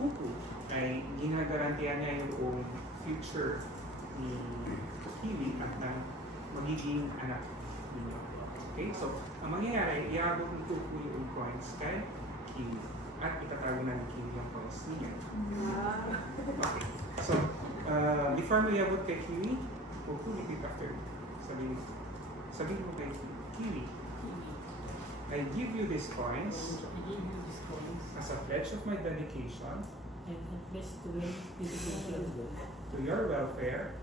Kuku ay ginagarantiyan niya yung future ni Kiwi at na magiging anak ninyo. Okay? So, ang mangyayari, iabot ni Kuku yung coins kay Kiwi at itatago na ni Kiwi yung coins niya. Okay. So, before mo iabot kay Kiwi, Kuku, repeat after. Sabihin mo kay Kiwi, I give you these coins as a pledge of my dedication to your welfare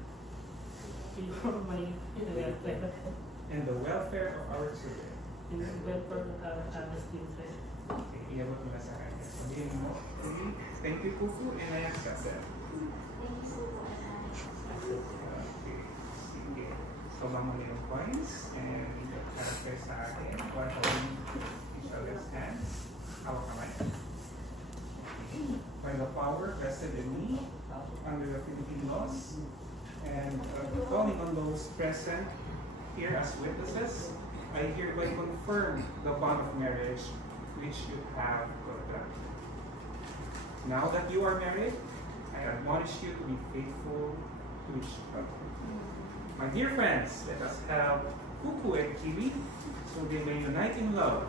and the welfare of our children. Okay, iabot mo na sa kanya. Sabihin mo, thank you, Kuku, and I accept that. Okay, sige. So, mo yung coins and i-transfer sa akin. One holding each other's hands. Hawak kamay. By the power vested in me under the Philippine laws and calling on those present here as witnesses, I hereby confirm the bond of marriage which you have contracted. Now that you are married, I admonish you to be faithful to each other. My dear friends, let us help Kuku and Kiwi so they may unite in love.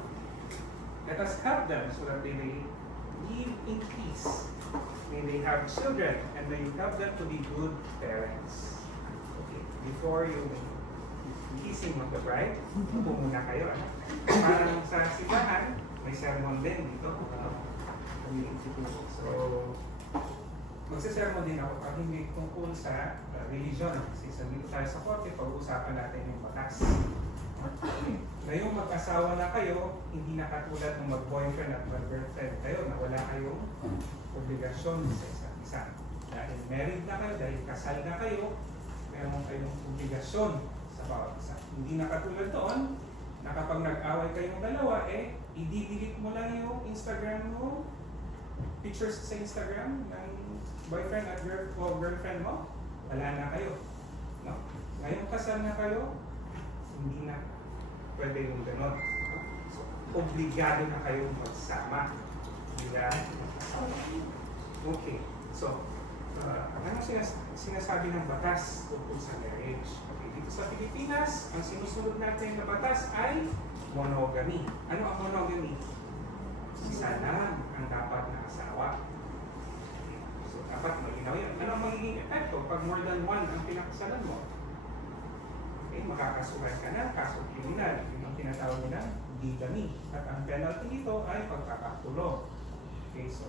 Let us help them so that they may live in peace. May they have children and may you help them to be good parents. Okay, before you kissing of the bride, upo muna kayo. Parang sa simbahan, may sermon din dito. So, magsasermon din ako pag hindi tungkol sa religion. Kasi dito tayo sa korte, pag-uusapan natin yung batas. Ngayong mag-asawa na kayo, hindi na katulad ng mag-boyfriend at mag-girlfriend kayo na wala kayong obligasyon sa isa't isa. Dahil married na kayo, dahil kasal na kayo, meron kayong obligasyon sa bawat isa. Hindi na katulad doon, na kapag nag-away kayong dalawa, i-delete mo lang yung Instagram mo, pictures sa Instagram ng boyfriend at girlfriend mo, wala na kayo. No? Ngayong kasal na kayo, hindi na pwede yung gano'n. So, obligado na kayong magsama. Okay. So, ano sinasabi ng batas tungkol sa marriage? Okay, dito sa Pilipinas, ang sinusunod natin na batas ay monogamy. Ano ang monogamy? Isa lang ang dapat na asawa. Okay. So, dapat malinaw yan. Ano ang magiging epekto pag more than one ang pinakasalan mo? Okay, makakasuhan ka na, kaso kriminal. Yung ang tinatawag nila, bigamy. At ang penalty nito ay pagkakakulong. Okay, so